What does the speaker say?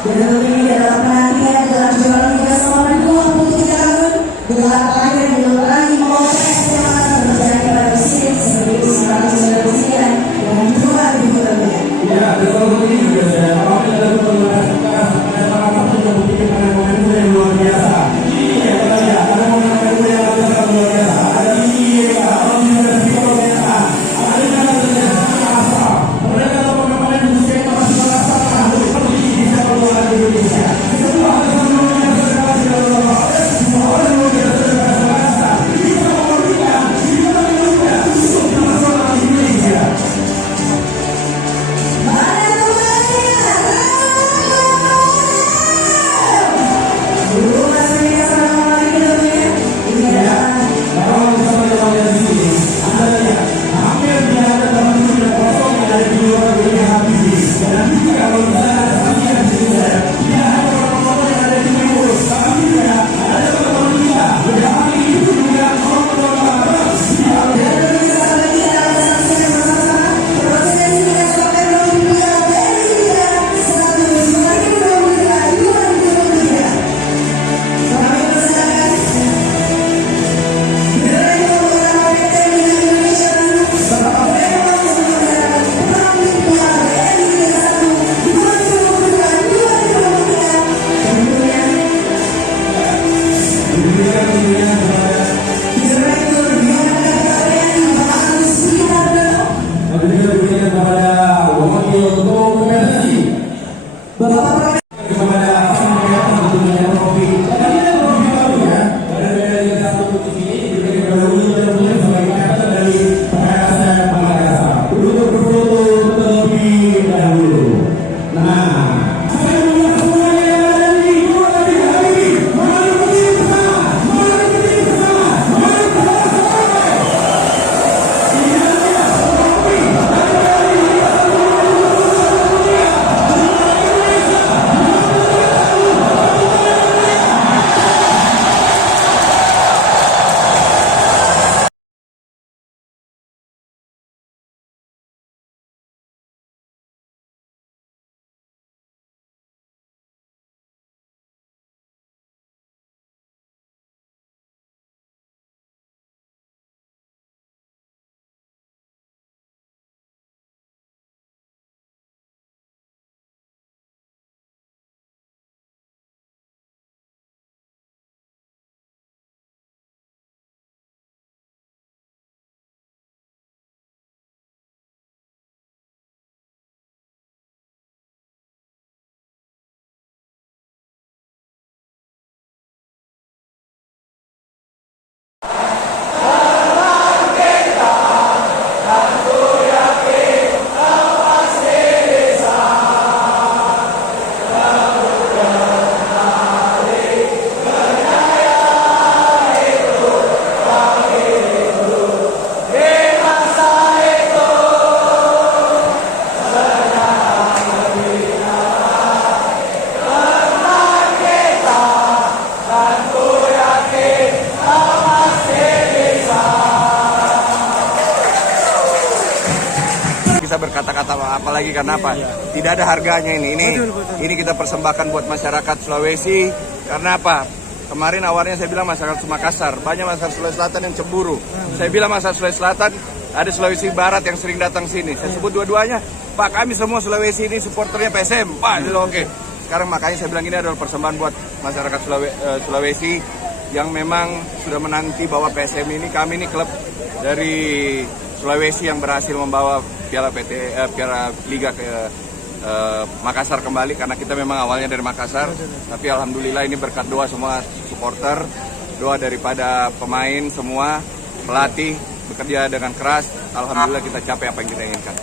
Dan ini adalah penantian dalam juara Liga selama 23 tahun. Gelar terakhir diulangi Polres yang terjadi pada musim 1999 dan 2000. Ya, betul ini juga saya. Kalau kita betul-betul ada para yang memiliki momen-momen yang luar biasa. Ini ya, ada momen-momen yang luar biasa. Ada ini, kalau juga di Korea, ada mereka tahu pemain musik yang masih merasakan seperti bisa keluar dari Indonesia. Setelah ada pemain yang semua orang yang terbiasa bisa memberikan kita juga untuk nasional Indonesia. Bisa berkata-kata apalagi karena apa? Tidak ada harganya ini kita persembahkan buat masyarakat Sulawesi. Karena apa? Kemarin awalnya saya bilang masyarakat Makassar, banyak masyarakat Sulawesi Selatan yang cemburu. Saya bilang masyarakat Sulawesi Selatan, ada Sulawesi Barat yang sering datang sini. Saya sebut dua-duanya, Pak, kami semua Sulawesi ini supporternya PSM. Pak, oke. Sekarang makanya saya bilang ini adalah persembahan buat masyarakat Sulawesi yang memang sudah menanti bahwa PSM ini, kami ini klub dari Sulawesi yang berhasil membawa Piala Liga ke Makassar kembali, karena kita memang awalnya dari Makassar, tapi alhamdulillah ini berkat doa semua supporter, doa daripada pemain semua, pelatih bekerja dengan keras, alhamdulillah kita capai apa yang kita inginkan.